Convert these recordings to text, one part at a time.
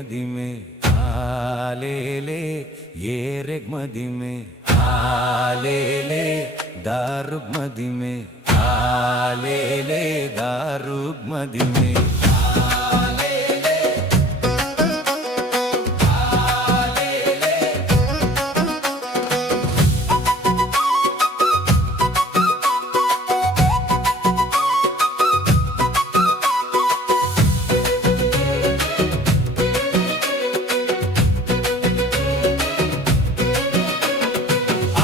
ಮದಿಮೆ ಆಲೇಲೆ ಏರೆಗ್ ಮದಿಮೆ ಆಲೇಲೆ ದಾರುಗ್ ಮದಿಮೆ ಆಲೇಲೆ ದಾರುಗ್ ಮದಿಮೆ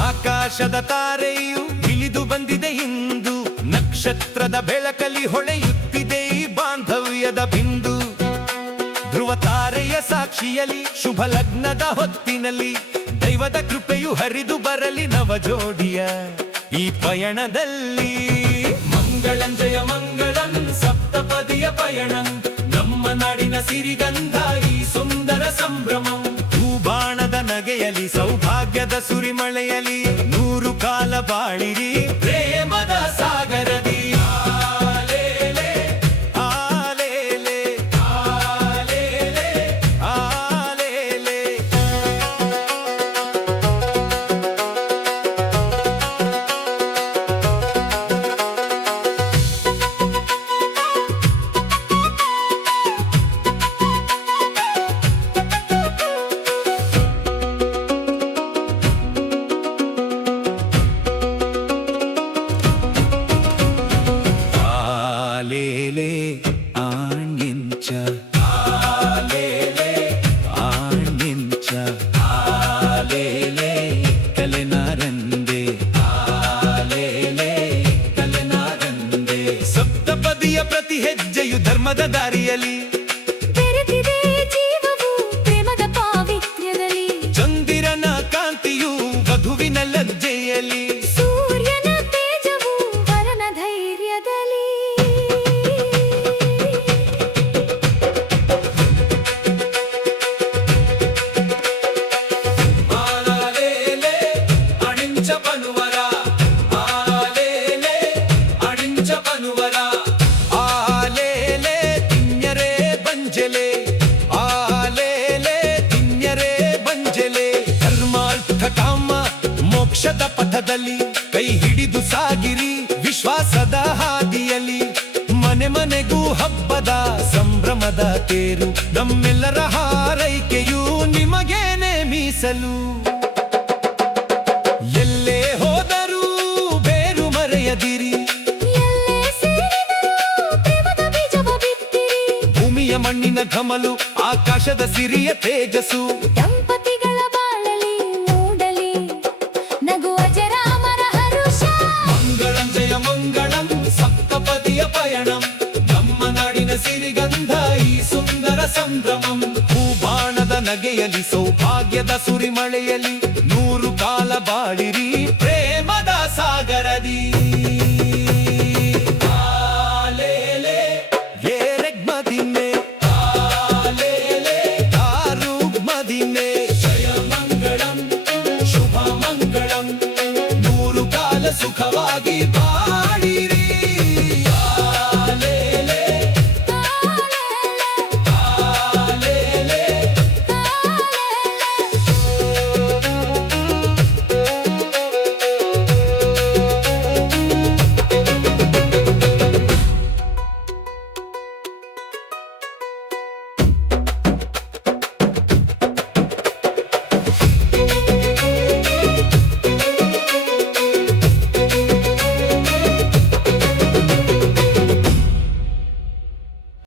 ಆಕಾಶದ ತಾರೆಯು ಇಳಿದು ಬಂದಿದೆ ಇಂದು ನಕ್ಷತ್ರದ ಬೆಳಕಲ್ಲಿ ಹೊಳೆಯುತ್ತಿದೆ ಈ ಬಾಂಧವ್ಯದ ಬಿಂದು ಧ್ರುವ ತಾರೆಯ ಸಾಕ್ಷಿಯಲ್ಲಿ ಶುಭ ಲಗ್ನದ ಹೊತ್ತಿನಲ್ಲಿ ದೈವದ ಕೃಪೆಯು ಹರಿದು ಬರಲಿ ನವ ಜೋಡಿಯ ಈ ಪಯಣದಲ್ಲಿ ಮಂಗಳಂ ಜಯ ಮಂಗಳಂ ಸಪ್ತಪದಿಯ ಪಯಣಂ ನಮ್ಮ ನಾಡಿನ ಸಿರಿಗಂಧ ಈ ಸುಂದರ ಸಂಭ್ರಮಂ ಬಾಣದ ನಗೆಯಲಿ ಸೌಭಾಗ್ಯದ ಸುರಿಮಳೆಯಲಿ ನೂರು ಕಾಲ ಬಾಳಿರಿ ಪ್ರೇಮದ ಸಾಗರದಿ ಆಲೇಲೆ ಆಲೇಲೆ ಆಲೇಲೆ ಆಲೇಲೆ ആലേലെ ആണിഞ്ച ആലേലെ ആണിഞ്ച ആലേലെ കലനാരന്ദേ ആലേലെ കലനാരന്ദേ ಸಪ್ತಪದಿಯ ಪ್ರತಿ ಹೆಜ್ಜೆಯು ಧರ್ಮದ ದಾರಿಯಲ್ಲಿ ಬೆರೆತಿದೆ ಜೀವವು ಪ್ರೇಮದ ಪಾವಿತ್ರ್ಯದಲ್ಲಿ ಚಂದಿರನ ಕಾಂತಿಯು ವಧುವಿನ ಲಜ್ಜೆಯಲ್ಲಿ ಸೂರ್ಯನ ತೇಜವು ವರನ ಧೈರ್ಯದಲ್ಲಿ ಆಲೇಲೆ ಅಣಿಂಚ ಪನುವರ ಆಲೇಲೆ ಅಣಿಂಚ ಪನುವರ ಆಲೇಲೆ ತಿನ್ಯರೇ ಬಂಜಲೆ ಆಲೇಲೆ ತಿನ್ಯರೇ ಬಂಜಲೆ ಧರ್ಮಾರ್ಥ ಕಾಮ ಮೋಕ್ಷದ ಪಥದಲ್ಲಿ ಕೈ ಹಿಡಿದು ಸಾಗಿರಿ ವಿಶ್ವಾಸದ ಹಾದಿಯಲ್ಲಿ ಮನೆ ಮನೆಗೂ ಹಬ್ಬದ ಸಂಭ್ರಮದ ತೇರು ನಮ್ಮೆಲ್ಲರ ಹಾರೈಕೆಯು ನಿಮಗೇನೆ ಮೀಸಲು ಎಲ್ಲೇ ಹೋದರೂ ಬೇರು ಮರೆಯದಿರಿ ಎಲ್ಲೇ ಸೇರಿದರೂ ಪ್ರೇಮದ ಬೀಜವ ಬಿತ್ತಿರಿ ಭೂಮಿಯ ಮಣ್ಣಿನ ಘಮಲು ಆಕಾಶದ ಸಿರಿಯ ತೇಜಸ್ಸು ದಂಪತಿಗಳ ಬಾಳಲಿ ಮೂಡಲಿ ನಗುವ ಜರಾಮರ ಹರುಷ ಮಂಗಳಂ ಜಯ ಮಂಗಳಂ ಸಪ್ತಪದಿಯ ಪಯಣಂ ನಮ್ಮ ನಾಡಿನ ಸಿರಿಗಂಧ ಈ ಸುಂದರ ಸಂಭ್ರಮಂ ಹೂಬಾಣದ ನಗೆಯಲಿ ಸೌಭಾಗ್ಯದ ಸುರಿಮಳೆಯಲಿ ನೂರು ಕಾಲ ಬಾಳಿರಿ ಪ್ರೇಮದ ಸಾಗರದಿ ಆಲೇಲೆ ಏರೆಗ್ ಮದಿಮೆ ಆಲೇಲೆ ದಾರುಗ್ ಮದಿಮೆ ಜಯ ಮಂಗಳಂ ಶುಭ ಮಂಗಳಂ ನೂರು ಕಾಲ ಸುಖವಾಗಿ